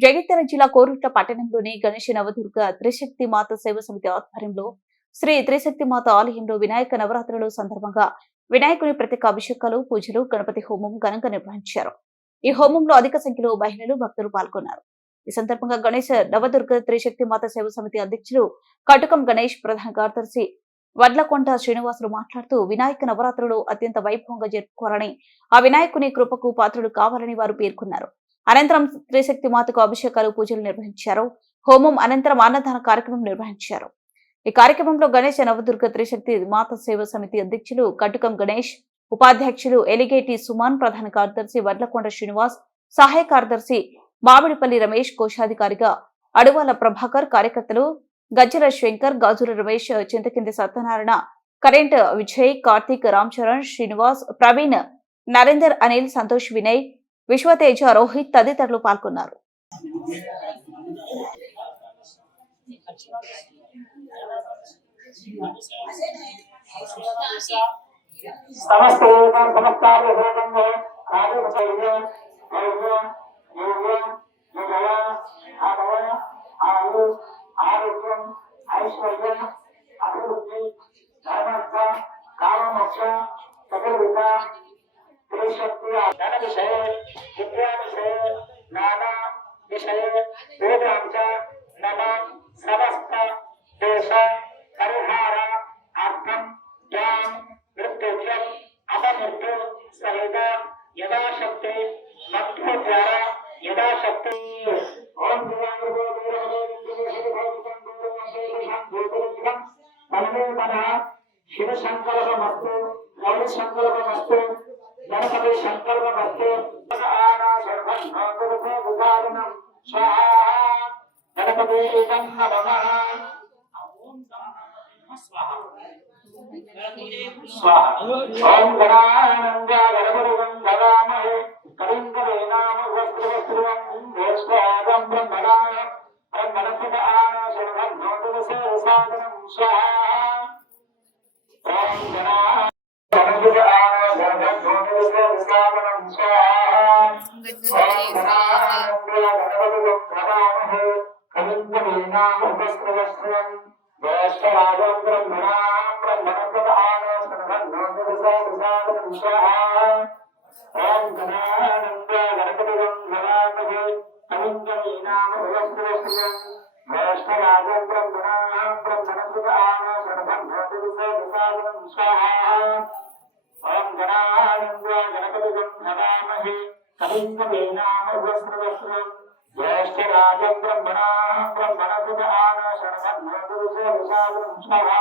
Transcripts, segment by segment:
జగిత్యాల జిల్లా కోరుట్ల పట్టణంలోని గణేష నవదుర్గ త్రిశక్తి మాత సేవ సమితి ఆధ్వర్యంలో శ్రీ త్రిశక్తి మాత ఆలయంలో వినాయక నవరాత్రుల సందర్భంగా వినాయకుని ప్రత్యేక అభిషేకాలు పూజలు గణపతి హోమం ఘనంగా నిర్వహించారు. ఈ హోమంలో అధిక సంఖ్యలో మహిళలు భక్తులు పాల్గొన్నారు. ఈ సందర్భంగా గణేష్ నవదుర్గ త్రిశక్తి మాత సేవ సమితి అధ్యక్షులు కటుకం గణేష్ ప్రధాన కార్యదర్శి వడ్లకొండ శ్రీనివాసులు మాట్లాడుతూ వినాయక నవరాత్రులు అత్యంత వైభవంగా జరుపుకోవాలని ఆ వినాయకుని కృపకు పాత్రుడు కావాలని వారు పేర్కొన్నారు. అనంతరం త్రిశక్తి మాతకు అభిషేకాలు పూజలు నిర్వహించారు. హోమం అనంతరం అన్నదాన కార్యక్రమం నిర్వహించారు. ఈ కార్యక్రమంలో గణేష్ నవదుర్గ త్రిశక్తి మాత సేవ సమితి అధ్యక్షులు కటుకం గణేష్ ఉపాధ్యక్షులు ఎలిగేటి సుమాన్ ప్రధాన కార్యదర్శి వడ్లకొండ శ్రీనివాస్ సహాయ కార్యదర్శి మామిడిపల్లి రమేష్ కోశాధికారిగా అడువాల ప్రభాకర్ కార్యకర్తలు గజ్జల శంకర్ గాజుల రమేష్ చింతకింది సత్యనారాయణ కరెంట్ విజయ్ కార్తీక్ రామ్ చరణ్ శ్రీనివాస్ ప్రవీణ్ నరేందర్ అనిల్ సంతోష్ వినయ్ విశ్వతేజ రోహిత్ తదితరులు పాల్గొన్నారు సమస్త ఆరోగ్యం ఐశ్వర్యం అభివృద్ధి ధర్మస్థ కామమోక్ష సకల విధ शक्तियाँ धन विषय विद्या विषय नाना विषय पूर्वांचा नम समस्त दोष परिहार अर्थम ज्ञान मृत्युक्षम अपमृत्यु सहित यदाशक्ति मंत्रों द्वारा यदाशक्ति ओम मनो मन शिव संकल्प मस्तु गौरी संकल्प मस्तु। గణపతి సంకల్పమస్తే సర్వం గణపతి ఓం గణానంద గణపతి గణామహే కళింగరే నామ వస్త్ర వస్త్రం దేశ్వాదం బ్రహ్మణా బ్రహ్మణ సుఖ ఆన స్వాహ कलिं कलेनाम वस्त्रवस्त्रवं भोस्वागं ब्रह्मणा ब्रह्मणपदाय सर्वं भोगवसे साधनं स्वाहा ओम गणानंद गणपतिं भगामहे कलिंगलीनाम भगवस्त्रवस्त्रं वैष्णवाजं ब्रह्मणा ब्रह्मणपदाय सर्वं भोगवसे साधनं स्वाहा ओम गणानंद गणपतिं भगामहे कलिंगलीनाम भगवस्त्रवस्त्रं ज्येष्ठराजं ब्रह्मणा ब्रह्मणपदाय सर्वं भोगवसे साधनं स्वाहा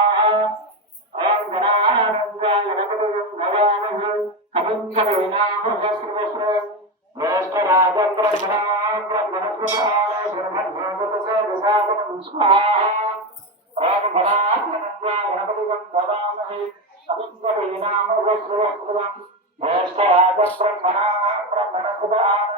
ओम गणानंद गणपतिं भगामहे कलिंगलीनाम भगवस्त्रवस्त्रं ज्येष्ठराजं ब्रह्मणा ब्रह्मणपदाय सर्वं भोगवसे साधनं स्वाहा ओम गणानंद गणपतिं भगामहे कलिंगलीनाम भगवस्त्रवस्त्रं ज्येष्ठराजं ब्रह्मणा ब्रह्मणपदाय सर्वं भोगवसे साधनं स्वाहा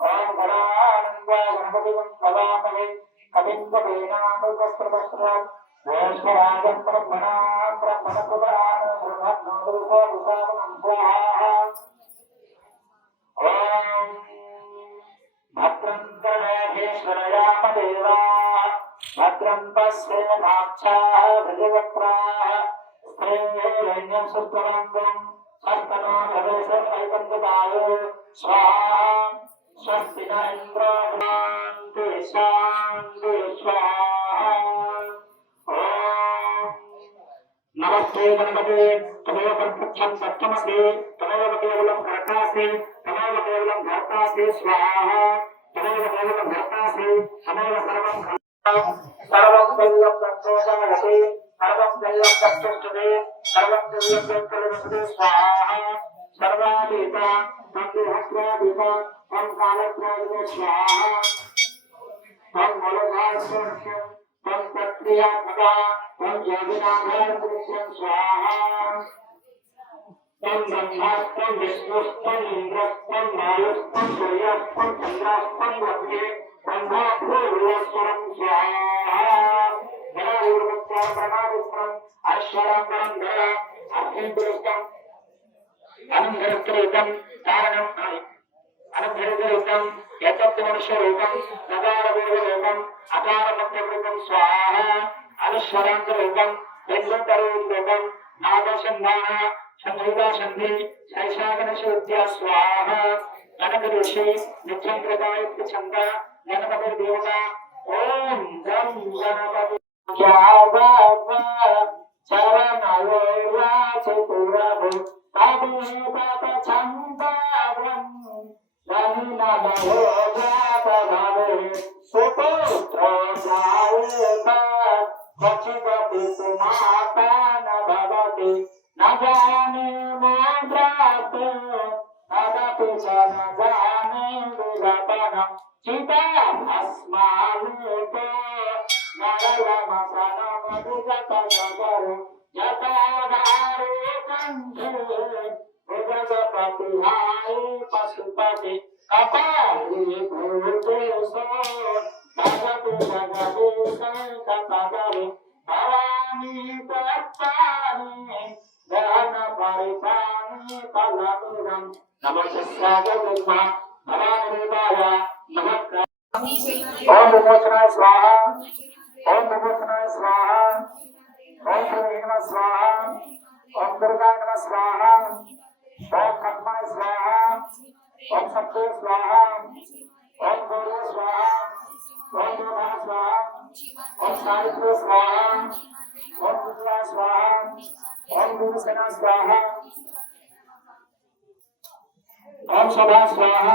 ओम गणानंद गणपतिं भगामहे कलिंगलीनाम भगवस्त्रवस्त्रं ज्येष्ठराजं ब्रह्मणा ब्रह्मणपदाय सर्वं भोगवसे ేశ్వరయామదేవా భద్రం పశ్వేమాక్షాభివక్రాः స్త్రేయైరణ్యం సుప్రమంగం సర్తనో భవేశం వైకంఠదాయో స్వాహా స్వస్తి న ఇంద్రాంతి శాంతి सर्वं दैवं तत्त्वजगते सर्वं दैवं तत्त्वजुते सर्वं दैवं तत्त्वजुते स्वाहा सर्वाधीता मध्यहस्राधीता ॐ कालत्राधिके स्वाहा ॐ मूलधारस्वर्षं ॐ तत्त्रियात्मका ॐ ज्योतिराधारपुरुषं स्वाहा తం బ్రహ్మాస్తం విష్ణుస్తం ఇంద్రస్తం వాయుస్తం సూర్యాస్తం చంద్రాస్తం వర్గే బ్రహ్మాభూర్వస్వరం స్వాహాభూర్వస్వరం అశ్వరాంబరం ధర అభ్యంతరిస్తం అనంతరస్త్రీతం కారణం అనంతరస్త్రీతం యతత్ మనుష్యరూపం నగారపూర్వరూపం స్వాహ అనుశ్వరాంతరూపం యజ్ఞతరూపం నాదశంధాన సంహితాసంధి శైశాగనశూద్య స్వాహ. గణపతి ఋషి నిత్యం ప్రదాయుక్త గణపతి దేవత. ఓం గం గణపతి విలపనం చితా భస్మాలుతో నరళమసనమధుగతగరు జటాధారే కంఠే భుజగపతిహారి పశుపతి కపాలి భూతేశో భగతి జగదీశ కపగరి భవాని తత్తాని దహన పరిపాని ఫలమిదం నమస్కారం ఓం స్వాహ ఓం విమోచనాయ స్వాహ ఓం శ్రీ స్వాహ ఓం దుర్గాయ స్వాహ ఓం పద్మాయ స్వాహ ఓం సత్య స్వాహ ఓం గౌరవ స్వాహ ఓం దుర్గా స్వాహ ఓం సావిత్రి స్వాహ ఓం దుర్గా స్వాహ ఓం గురుసేన స్వాహ ఓం సభా స్వాహ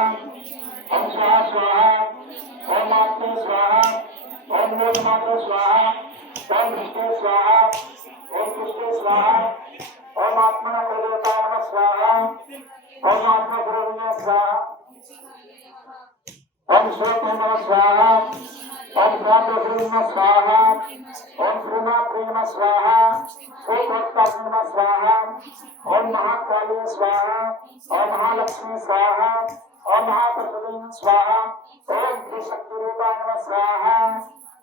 ఓం స్వాహ స్వాహ ఓం మాతృ స్వాహ ఓం మూల మాతృ స్వాహ ఓం విష్ణు స్వాహ ఓం కృష్ణ స్వాహ ఓం ఆత్మన ప్రదేవత నమ స్వాహ ఓం ఆత్మ గురువున స్వాహ ఓం శ్రోత నమ స్వాహ ఓం శ్రాంత గురువున స్వాహ ఓం శ్రీమాత్రి నమ స్వాహ శ్రీభక్త నమ స్వాహ ఓం మహాకాళీ స్వాహ ఓం మహాలక్ష్మి స్వాహ ఓం మహాప్రసదే స్వాహ ఓం శ్రీ శక్తి రూపాయ నమ స్వాహ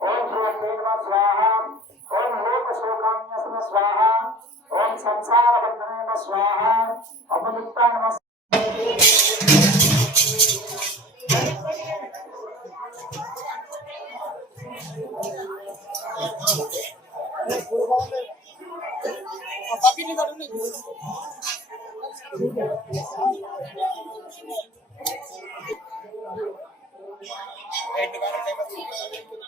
ఓం శ్రీ నమ స్వాహ ఓం లోక శోకాన్య నమ స్వాహ ఓం సంసార బంధనే నమ స్వాహ అమృత నమ అందరికీ